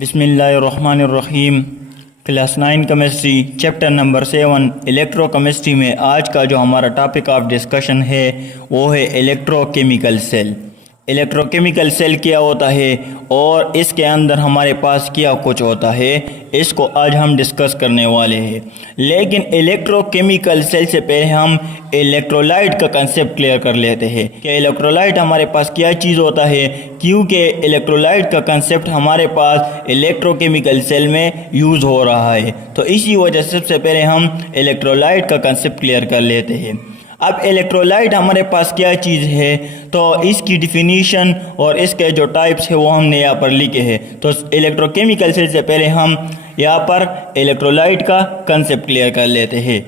बिस्मिल्लाहिर्रहमानिर्रहीम। Class 9 chemistry chapter number 7 electrochemistry में आज का जो हमारा टॉपिक ऑफ डिस्कशन है वो है इलेक्ट्रोकेमिकल सेल। इलेक्ट्रोकेमिकल सेल क्या होता है और इसके अंदर हमारे पास क्या कुछ होता है, इसको आज हम डिस्कस करने वाले हैं। लेकिन इलेक्ट्रोकेमिकल सेल से पहले हम इलेक्ट्रोलाइट का कंसेप्ट क्लियर कर लेते हैं कि इलेक्ट्रोलाइट हमारे पास क्या चीज़ होता है, क्योंकि इलेक्ट्रोलाइट का कंसेप्ट हमारे पास इलेक्ट्रोकेमिकल सेल में यूज़ हो रहा है। तो इसी वजह से सबसे पहले हम इलेक्ट्रोलाइट का कंसेप्ट क्लियर कर लेते हैं। अब इलेक्ट्रोलाइट हमारे पास क्या चीज़ है, तो इसकी डिफिनीशन और इसके जो टाइप्स है वो हमने यहाँ पर लिखे हैं। तो इलेक्ट्रोकेमिकल सेल से पहले हम यहाँ पर इलेक्ट्रोलाइट का कंसेप्ट क्लियर कर लेते हैं।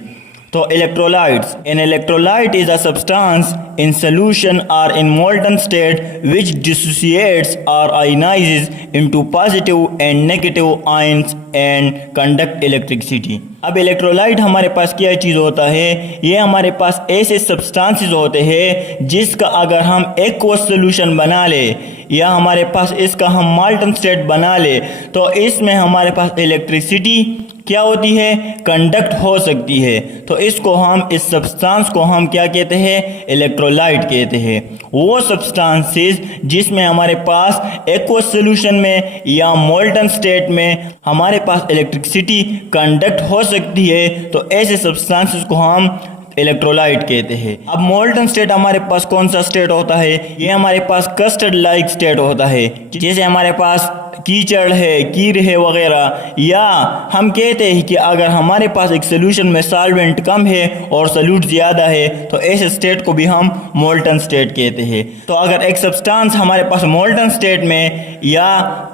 तो electrolytes, an electrolyte is a substance in solution or in molten state which dissociates or ionizes into positive and negative ions and conduct electricity। अब इलेक्ट्रोलाइट हमारे पास क्या चीज़ होता है, ये हमारे पास ऐसे सब्सटेंसेस होते हैं जिसका अगर हम एक्वस सोल्यूशन बना ले या हमारे पास इसका हम मॉल्टन स्टेट बना ले तो इसमें हमारे पास इलेक्ट्रिसिटी क्या होती है, कंडक्ट हो सकती है। तो इसको हम, इस सब्सटेंस को हम क्या कहते हैं, इलेक्ट्रोलाइट कहते हैं। वो सब्सटेंसेस जिसमें हमारे पास एक्वस सोल्यूशन में या मोल्टन स्टेट में हमारे पास इलेक्ट्रिसिटी कंडक्ट हो सकती है, तो ऐसे सब्सटेंसेस को हम इलेक्ट्रोलाइट कहते हैं। अब मोल्टन स्टेट हमारे पास कौन सा स्टेट होता है, ये हमारे पास कस्टर्ड लाइक स्टेट होता है। जैसे हमारे पास कीचड़ है, कीर है वगैरह, या हम कहते हैं कि अगर हमारे पास एक सोल्यूशन में सॉल्वेंट कम है और सोल्यूट ज़्यादा है तो ऐसे स्टेट को भी हम मोल्टन स्टेट कहते हैं। तो अगर एक सब्सटेंस हमारे पास मोल्टन स्टेट में या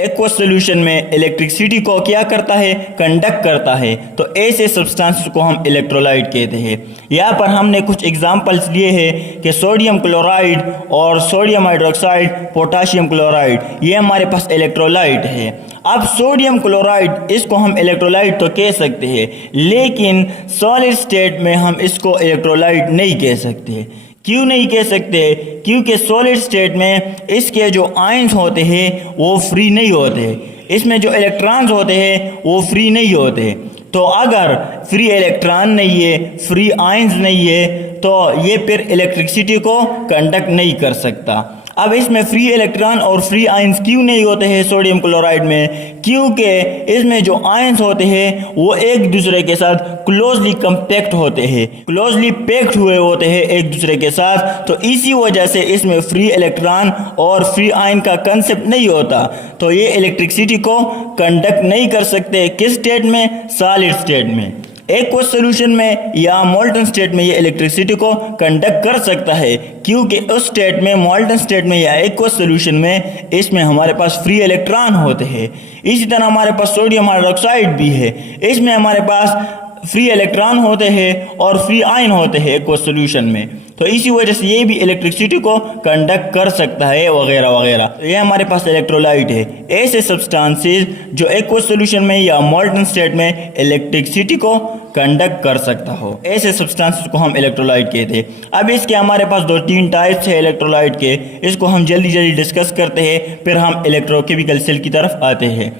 एक्वस सोल्यूशन में इलेक्ट्रिसिटी को क्या करता है, कंडक्ट करता है, तो ऐसे सब्सटेंसेस को हम इलेक्ट्रोलाइट कहते हैं। यहाँ पर हमने कुछ एग्जांपल्स लिए हैं कि सोडियम क्लोराइड और सोडियम हाइड्रोक्साइड, पोटाशियम क्लोराइड, ये हमारे पास इलेक्ट्रोलाइट है। अब सोडियम क्लोराइड, इसको हम इलेक्ट्रोलाइट तो कह सकते हैं, लेकिन सॉलिड स्टेट में हम इसको इलेक्ट्रोलाइट नहीं कह सकते। क्यों नहीं कह सकते, क्योंकि सॉलिड स्टेट में इसके जो आयंस होते हैं वो फ्री नहीं होते, इसमें जो इलेक्ट्रॉन्स होते हैं वो फ्री नहीं होते। तो अगर फ्री इलेक्ट्रॉन नहीं है, फ्री आयंस नहीं है, तो ये फिर इलेक्ट्रिसिटी को कंडक्ट नहीं कर सकता। अब इसमें फ्री इलेक्ट्रॉन और फ्री आयंस क्यों नहीं होते हैं सोडियम क्लोराइड में, क्योंकि इसमें जो आयंस होते हैं वो एक दूसरे के साथ क्लोजली कंपैक्ट होते हैं, क्लोजली पैक्ड हुए होते हैं एक दूसरे के साथ। तो इसी वजह से इसमें फ्री इलेक्ट्रॉन और फ्री आयन का कंसेप्ट नहीं होता, तो ये इलेक्ट्रिसिटी को कंडक्ट नहीं कर सकते। किस स्टेट में, सॉलिड स्टेट में। एक्वस सोल्यूशन में या मोल्टन स्टेट में ये इलेक्ट्रिसिटी को कंडक्ट कर सकता है, क्योंकि उस स्टेट में, मोल्टन स्टेट में या एक्वस सोल्यूशन में, इसमें हमारे पास फ्री इलेक्ट्रॉन होते हैं। इसी तरह हमारे पास सोडियम हाइड्रोक्साइड भी है, इसमें हमारे पास फ्री इलेक्ट्रॉन होते हैं और फ्री आयन होते हैं एक्वस सोल्यूशन में। तो इसी वजह से ये भी इलेक्ट्रिसिटी को कंडक्ट कर सकता है वगैरह वगैरह। तो ये हमारे पास इलेक्ट्रोलाइट है। ऐसे सब्सटेंसेस जो एक्वस सोल्यूशन में या मोल्टन स्टेट में इलेक्ट्रिसिटी को कंडक्ट कर सकता हो, ऐसे सब्सटेंसेस को हम इलेक्ट्रोलाइट कहते हैं। अब इसके हमारे पास 2-3 टाइप्स है इलेक्ट्रोलाइट के, इसको हम जल्दी जल्दी डिस्कस करते हैं, फिर हम इलेक्ट्रोकेमिकल सेल की तरफ आते हैं।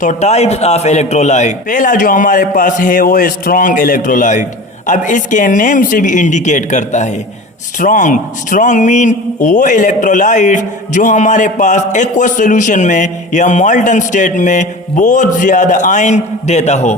तो टाइप्स ऑफ इलेक्ट्रोलाइट, पहला जो हमारे पास है वो है स्ट्रॉन्ग इलेक्ट्रोलाइट। अब इसके नेम से भी इंडिकेट करता है स्ट्रॉन्ग। स्ट्रॉन्ग मीन वो इलेक्ट्रोलाइट जो हमारे पास एक्वस सोल्यूशन में या मोल्टन स्टेट में बहुत ज़्यादा आयन देता हो,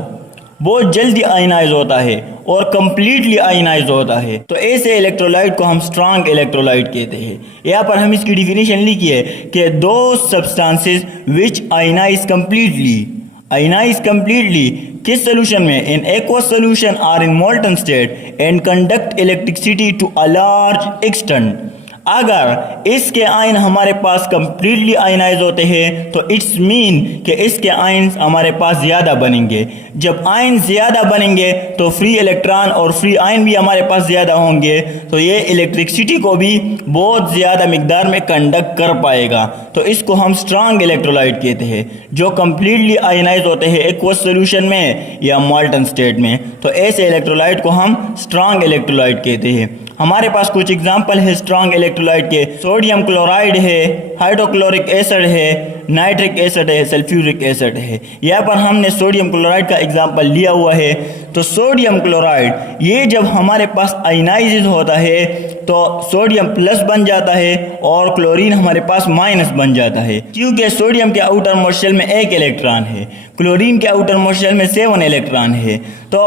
बहुत जल्दी आयनाइज होता है और कंप्लीटली आयनाइज होता है। तो ऐसे इलेक्ट्रोलाइट को हम स्ट्रॉन्ग इलेक्ट्रोलाइट कहते हैं। यहाँ पर हम इसकी डिफिनीशन लिखी है कि दो substances which ionise completely, ionise completely किस सोल्यूशन में, इन एक्वस सोल्यूशन और in molten state, and conduct electricity to a large extent. अगर इसके आयन हमारे पास कंप्लीटली आयनाइज होते हैं तो इट्स मीन कि इसके आयन हमारे पास ज़्यादा बनेंगे। जब आयन ज़्यादा बनेंगे तो फ्री इलेक्ट्रॉन और फ्री आयन भी हमारे पास ज़्यादा होंगे, तो ये इलेक्ट्रिसिटी को भी बहुत ज़्यादा मिकदार में कंडक्ट कर पाएगा। तो इसको हम स्ट्रॉन्ग इलेक्ट्रोलाइट कहते हैं, जो कंप्लीटली आयनाइज होते हैं एक्वस सोल्यूशन में या मोल्टन स्टेट में। तो ऐसे इलेक्ट्रोलाइट को हम स्ट्रॉन्ग इलेक्ट्रोलाइट कहते हैं। हमारे पास कुछ एग्जाम्पल है स्ट्रॉन्ग इलेक्ट्रोलाइट के। सोडियम क्लोराइड है, हाइड्रोक्लोरिक एसिड है, नाइट्रिक एसिड है, सल्फ्यूरिक एसिड है। यहाँ पर हमने सोडियम क्लोराइड का एग्जाम्पल लिया हुआ है। तो सोडियम क्लोराइड ये जब हमारे पास आयनाइज होता है तो सोडियम प्लस बन जाता है और क्लोरीन हमारे पास माइनस बन जाता है, क्योंकि सोडियम के आउटर मोस्ट शेल में 1 इलेक्ट्रॉन है, क्लोरीन के आउटर मोस्ट शेल में 7 इलेक्ट्रॉन है। तो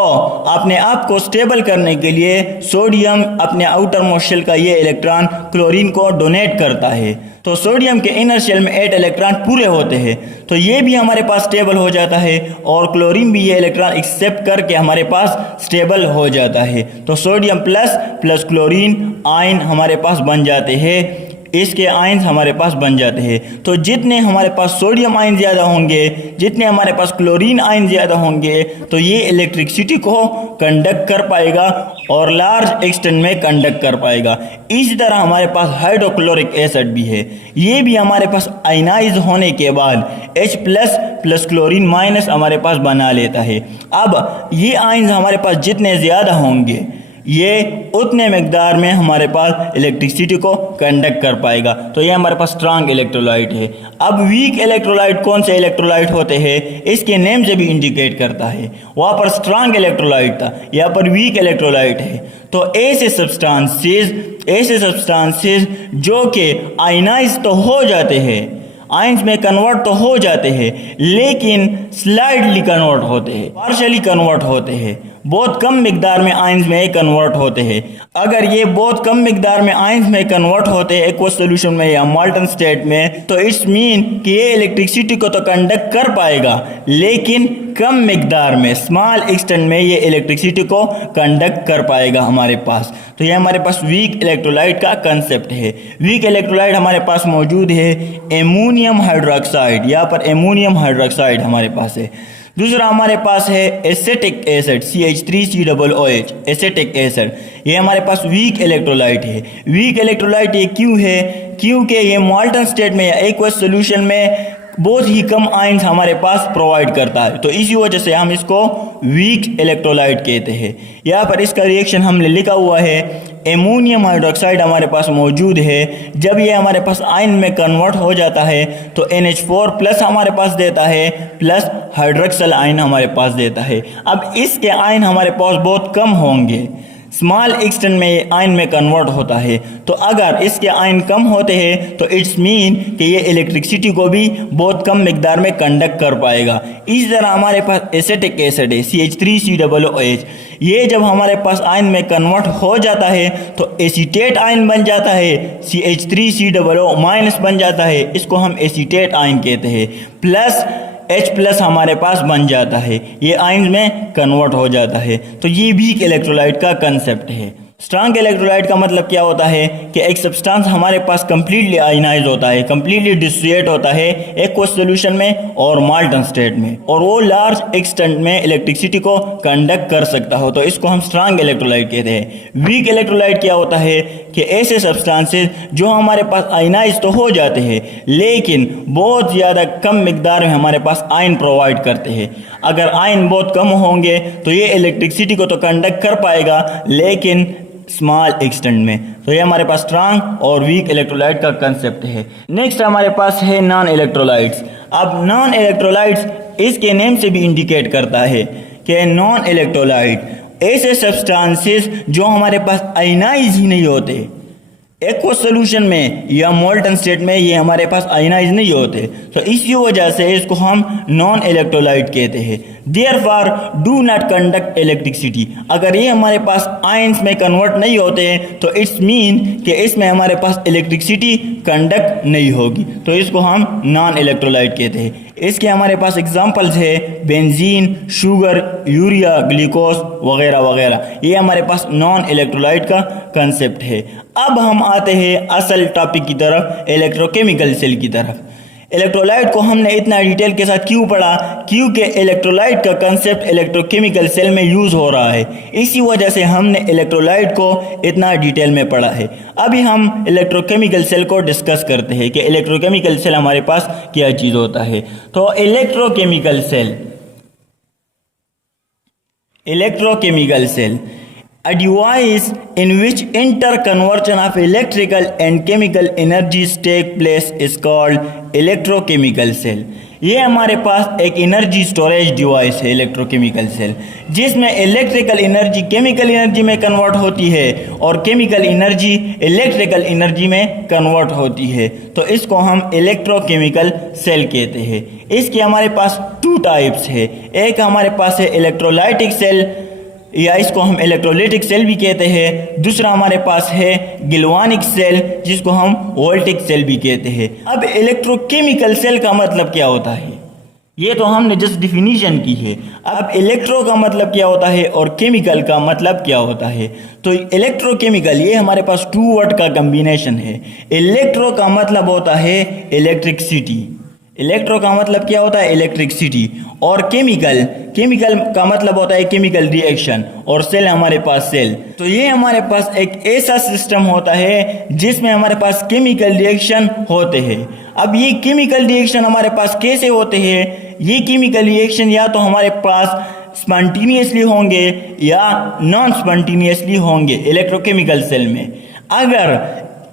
अपने आप को स्टेबल करने के लिए सोडियम अपने आउटर मोस्ट शेल का ये इलेक्ट्रॉन क्लोरीन को डोनेट करता है। तो सोडियम के इनर शेल में 8 इलेक्ट्रॉन पूरे होते हैं, तो ये भी हमारे पास स्टेबल हो जाता है और क्लोरीन भी ये इलेक्ट्रॉन एक्सेप्ट करके हमारे पास स्टेबल हो जाता है। तो sodium plus plus chlorine ion हमारे पास बन जाते हैं, इसके आयन्स हमारे पास बन जाते हैं। तो जितने हमारे पास सोडियम आयन ज़्यादा होंगे, जितने हमारे पास क्लोरीन आयन ज़्यादा होंगे, तो ये इलेक्ट्रिसिटी को कंडक्ट कर पाएगा और लार्ज एक्सटेंट में कंडक्ट कर पाएगा। इसी तरह हमारे पास हाइड्रोक्लोरिक एसिड भी है, ये भी हमारे पास आयनाइज होने के बाद H plus plus chlorine minus हमारे पास बना लेता है। अब ये आयन्स हमारे पास जितने ज़्यादा होंगे ये उतने मकदार में हमारे पास इलेक्ट्रिसिटी को कंडक्ट कर पाएगा। तो ये हमारे पास स्ट्रांग इलेक्ट्रोलाइट है। अब वीक इलेक्ट्रोलाइट कौन से इलेक्ट्रोलाइट होते हैं, इसके नेम से भी इंडिकेट करता है। वहाँ पर स्ट्रांग इलेक्ट्रोलाइट था, यहाँ पर वीक इलेक्ट्रोलाइट है। तो ऐसे सब्सटेंसेस जो कि आयनाइज तो हो जाते हैं, आयंस में कन्वर्ट तो हो जाते हैं, लेकिन स्लाइडली कन्वर्ट होते हैं, पार्शली कन्वर्ट होते हैं, बहुत कम मिकदार में आयंस में कन्वर्ट होते हैं। अगर ये बहुत कम मिकदार में आयंस में कन्वर्ट होते हैं एक्वस सॉल्यूशन में या मॉल्टन स्टेट में, तो इट्स मीन कि ये इलेक्ट्रिसिटी को तो कंडक्ट कर पाएगा, लेकिन कम मिकदार में, स्मॉल एक्सटेंट में ये इलेक्ट्रिसिटी को कंडक्ट कर पाएगा हमारे पास। तो ये हमारे पास वीक इलेक्ट्रोलाइट का कंसेप्ट है। वीक इलेक्ट्रोलाइट हमारे पास मौजूद है एमोनियम हाइड्रोक्साइड, यहाँ पर एमोनियम हाइड्रोक्साइड हमारे पास है। दूसरा हमारे पास है acetic acid CH3COOH, acetic acid, ये हमारे पास वीक इलेक्ट्रोलाइट है। वीक इलेक्ट्रोलाइट ये क्यों है, क्योंकि ये मॉल्टन स्टेट में या एक्वस सॉल्यूशन में बहुत ही कम आयंस हमारे पास प्रोवाइड करता है, तो इसी वजह से हम इसको वीक इलेक्ट्रोलाइट कहते हैं। यहाँ पर इसका रिएक्शन हमने लिखा हुआ है, एमोनियम हाइड्रोक्साइड हमारे पास मौजूद है। जब ये हमारे पास आयन में कन्वर्ट हो जाता है तो NH4 प्लस हमारे पास देता है, प्लस हाइड्रोक्सल आयन हमारे पास देता है। अब इसके आयन हमारे पास बहुत कम होंगे, स्मॉल एक्सटेंट में आयन में कन्वर्ट होता है। तो अगर इसके आयन कम होते हैं तो इट्स मीन कि ये इलेक्ट्रिसिटी को भी बहुत कम मिकदार में कंडक्ट कर पाएगा। इसी तरह हमारे पास एसेटिक एसिड है CH3COOH, ये जब हमारे पास आयन में कन्वर्ट हो जाता है तो एसीटेट आयन बन जाता है, CH3COO माइनस बन जाता है, इसको हम एसीटेट आयन कहते हैं, प्लस H प्लस हमारे पास बन जाता है, ये आयंस में कन्वर्ट हो जाता है। तो ये वीक इलेक्ट्रोलाइट का कंसेप्ट है। स्ट्रांग इलेक्ट्रोलाइट का मतलब क्या होता है कि एक सब्सटेंस हमारे पास कंप्लीटली आयनाइज होता है, कंप्लीटली डिसोसिएट होता है एक्वस सॉल्यूशन में और मॉल्टन स्टेट में, और वो लार्ज एक्सटेंट में इलेक्ट्रिसिटी को कंडक्ट कर सकता हो, तो इसको हम स्ट्रांग इलेक्ट्रोलाइट कहते हैं। वीक इलेक्ट्रोलाइट क्या होता है कि ऐसे सब्सटेंसेस जो हमारे पास आयनाइज तो हो जाते हैं, लेकिन बहुत ज़्यादा कम मिकदार में हमारे पास आयन प्रोवाइड करते हैं। अगर आयन बहुत कम होंगे तो ये इलेक्ट्रिसिटी को तो कंडक्ट कर पाएगा, लेकिन स्मॉल एक्सटेंट में। तो ये हमारे पास स्ट्रांग और वीक इलेक्ट्रोलाइट का कंसेप्ट है। नेक्स्ट हमारे पास है नॉन इलेक्ट्रोलाइट्स। अब नॉन इलेक्ट्रोलाइट्स इसके नेम से भी इंडिकेट करता है कि नॉन इलेक्ट्रोलाइट ऐसे सब्सटेंसेस जो हमारे पास आयनाइज ही नहीं होते, एक्वस सॉल्यूशन में या मोल्टन स्टेट में ये हमारे पास आयनाइज नहीं होते, तो इसी वजह से इसको हम नॉन इलेक्ट्रोलाइट कहते हैं। Therefore do not conduct electricity, अगर ये हमारे पास आयंस में कन्वर्ट नहीं होते हैं तो इट्स मीन कि इसमें हमारे पास इलेक्ट्रिसिटी कंडक्ट नहीं होगी, तो इसको हम नॉन इलेक्ट्रोलाइट कहते हैं। इसके हमारे पास एग्जांपल्स है बेंजीन, शुगर, यूरिया, ग्लूकोज वगैरह वगैरह, ये हमारे पास नॉन इलेक्ट्रोलाइट का कंसेप्ट है। अब हम आते हैं असल टॉपिक की तरफ, इलेक्ट्रोकेमिकल सेल की तरफ। इलेक्ट्रोलाइट को हमने इतना डिटेल के साथ क्यों पढ़ा, क्योंकि इलेक्ट्रोलाइट का कंसेप्ट इलेक्ट्रोकेमिकल सेल में यूज़ हो रहा है, इसी वजह से हमने इलेक्ट्रोलाइट को इतना डिटेल में पढ़ा है। अभी हम इलेक्ट्रोकेमिकल सेल को डिस्कस करते हैं कि इलेक्ट्रोकेमिकल सेल हमारे पास क्या चीज़ होता है। तो electrochemical cell A device in which interconversion of electrical and chemical energies take place is called electrochemical cell. ये हमारे पास एक एनर्जी स्टोरेज डिवाइस है इलेक्ट्रोकेमिकल सेल, जिसमें इलेक्ट्रिकल एनर्जी केमिकल एनर्जी में कन्वर्ट होती है और केमिकल एनर्जी इलेक्ट्रिकल एनर्जी में कन्वर्ट होती है। तो इसको हम इलेक्ट्रोकेमिकल सेल कहते हैं। इसके हमारे पास 2 टाइप्स है। एक हमारे पास है इलेक्ट्रोलाइटिक सेल, या इसको हम इलेक्ट्रोलाइटिक सेल भी कहते हैं। दूसरा हमारे पास है गिलवानिक सेल, जिसको हम वोल्टिक सेल भी कहते हैं। अब इलेक्ट्रोकेमिकल सेल का मतलब क्या होता है, ये तो हमने जस्ट डिफिनीशन की है। अब इलेक्ट्रो का मतलब क्या होता है और केमिकल का मतलब क्या होता है। तो इलेक्ट्रोकेमिकल ये हमारे पास 2 वर्ड का कॉम्बिनेशन है। इलेक्ट्रो का मतलब होता है इलेक्ट्रिसिटी, इलेक्ट्रो का मतलब क्या होता है इलेक्ट्रिसिटी, और केमिकल का मतलब होता है केमिकल रिएक्शन, और सेल हमारे पास सेल। तो ये हमारे पास एक ऐसा सिस्टम होता है जिसमें हमारे पास केमिकल रिएक्शन होते हैं। अब ये केमिकल रिएक्शन हमारे पास कैसे होते हैं, ये केमिकल रिएक्शन या तो हमारे पास स्पॉन्टेनियसली होंगे या नॉन स्पॉन्टेनियसली होंगे इलेक्ट्रोकेमिकल सेल में। अगर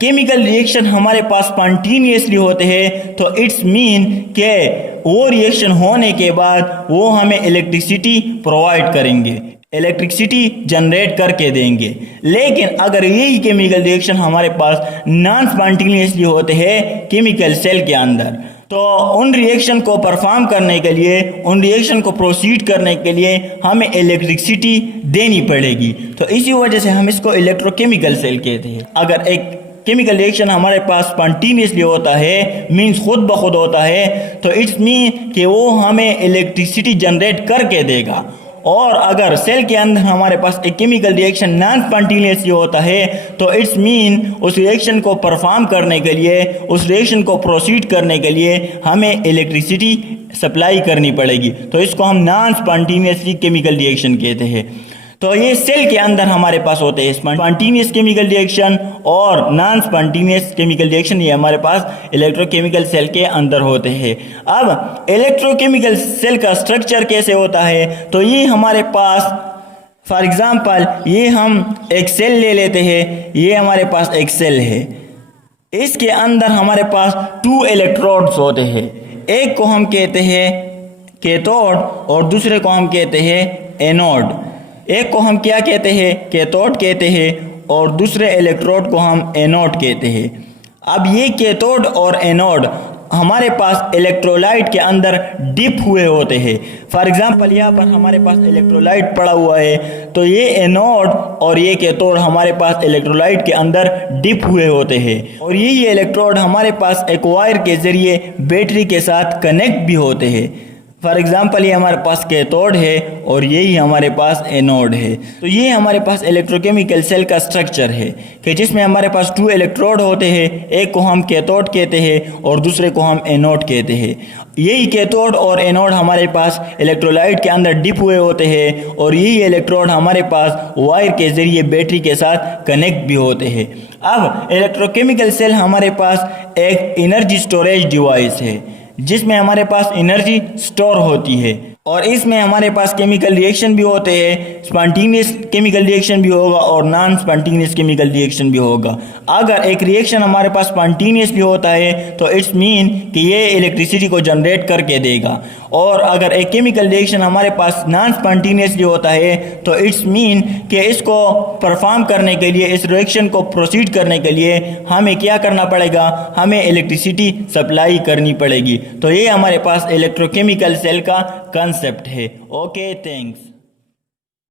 केमिकल रिएक्शन हमारे पास स्पॉन्टेनियसली होते हैं तो इट्स मीन के वो रिएक्शन होने के बाद वो हमें इलेक्ट्रिसिटी प्रोवाइड करेंगे, इलेक्ट्रिसिटी जनरेट करके देंगे। लेकिन अगर यही केमिकल रिएक्शन हमारे पास नॉन स्पॉन्टेनियसली होते हैं केमिकल सेल के अंदर, तो उन रिएक्शन को परफॉर्म करने के लिए, उन रिएक्शन को प्रोसीड करने के लिए हमें इलेक्ट्रिसिटी देनी पड़ेगी। तो इसी वजह से हम इसको इलेक्ट्रोकेमिकल सेल कहते हैं। अगर एक केमिकल रिएक्शन हमारे पास स्पॉन्टेनियसली होता है, मीन्स खुद ब खुद होता है, तो इट्स मीन कि वो हमें इलेक्ट्रिसिटी जनरेट करके देगा। और अगर सेल के अंदर हमारे पास एक केमिकल रिएक्शन नॉन स्पॉन्टेनियसली होता है तो इट्स मीन उस रिएक्शन को परफॉर्म करने के लिए, उस रिएक्शन को प्रोसीड करने के लिए हमें इलेक्ट्रिसिटी सप्लाई करनी पड़ेगी। तो इसको हम नॉन स्पॉन्टेनियसली केमिकल रिएक्शन कहते हैं। तो ये सेल के अंदर हमारे पास होते हैं स्पॉन्टेनियस केमिकल रिएक्शन और नॉन स्पॉन्टेनियस केमिकल रिएक्शन, ये हमारे पास इलेक्ट्रोकेमिकल सेल के अंदर होते हैं। अब इलेक्ट्रोकेमिकल सेल का स्ट्रक्चर कैसे होता है, तो ये हमारे पास फॉर एग्जांपल ये हम एक सेल ले लेते हैं, ये हमारे पास एक सेल है, इसके अंदर हमारे पास 2 इलेक्ट्रोड्स होते हैं। एक को हम कहते हैं कैथोड और दूसरे को हम कहते हैं एनोड। एक को हम क्या कहते हैं कैथोड कहते हैं और दूसरे इलेक्ट्रोड को हम एनोड कहते हैं। अब ये कैथोड और एनोड हमारे पास इलेक्ट्रोलाइट के अंदर डिप हुए होते हैं। फॉर एग्जांपल यहाँ पर हमारे पास इलेक्ट्रोलाइट पड़ा हुआ है, तो ये एनोड और ये कैथोड हमारे पास इलेक्ट्रोलाइट के अंदर डिप हुए होते हैं, और ये इलेक्ट्रोड हमारे पास एक वायर के जरिए बैटरी के साथ कनेक्ट भी होते हैं। फॉर एग्जाम्पल ये हमारे पास कैथोड है और यही हमारे पास एनोड है। तो ये हमारे पास इलेक्ट्रोकेमिकल सेल का स्ट्रक्चर है कि जिसमें हमारे पास 2 इलेक्ट्रोड होते हैं, एक को हम कैथोड कहते हैं और दूसरे को हम एनोड कहते हैं। यही कैथोड और एनोड हमारे पास इलेक्ट्रोलाइट के अंदर डिप हुए होते हैं और यही इलेक्ट्रोड हमारे पास वायर के जरिए बैटरी के साथ कनेक्ट भी होते हैं। अब इलेक्ट्रोकेमिकल सेल हमारे पास एक एनर्जी स्टोरेज डिवाइस है जिसमें हमारे पास एनर्जी स्टोर होती है, और इसमें हमारे पास केमिकल रिएक्शन भी होते हैं। स्पॉन्टेनियस केमिकल रिएक्शन भी होगा और नॉन स्पॉन्टेनियस केमिकल रिएक्शन भी होगा। अगर एक रिएक्शन हमारे पास स्पॉन्टेनियसली होता है तो इट्स मीन कि ये इलेक्ट्रिसिटी को जनरेट करके देगा, और अगर एक केमिकल रिएक्शन हमारे पास नॉन स्पॉन्टेनियसली होता है तो इट्स मीन कि इसको परफॉर्म करने के लिए, इस रिएक्शन को प्रोसीड करने के लिए हमें क्या करना पड़ेगा, हमें इलेक्ट्रिसिटी सप्लाई करनी पड़ेगी। तो ये हमारे पास इलेक्ट्रोकेमिकल सेल का कंसेप्ट है। Okay, thanks.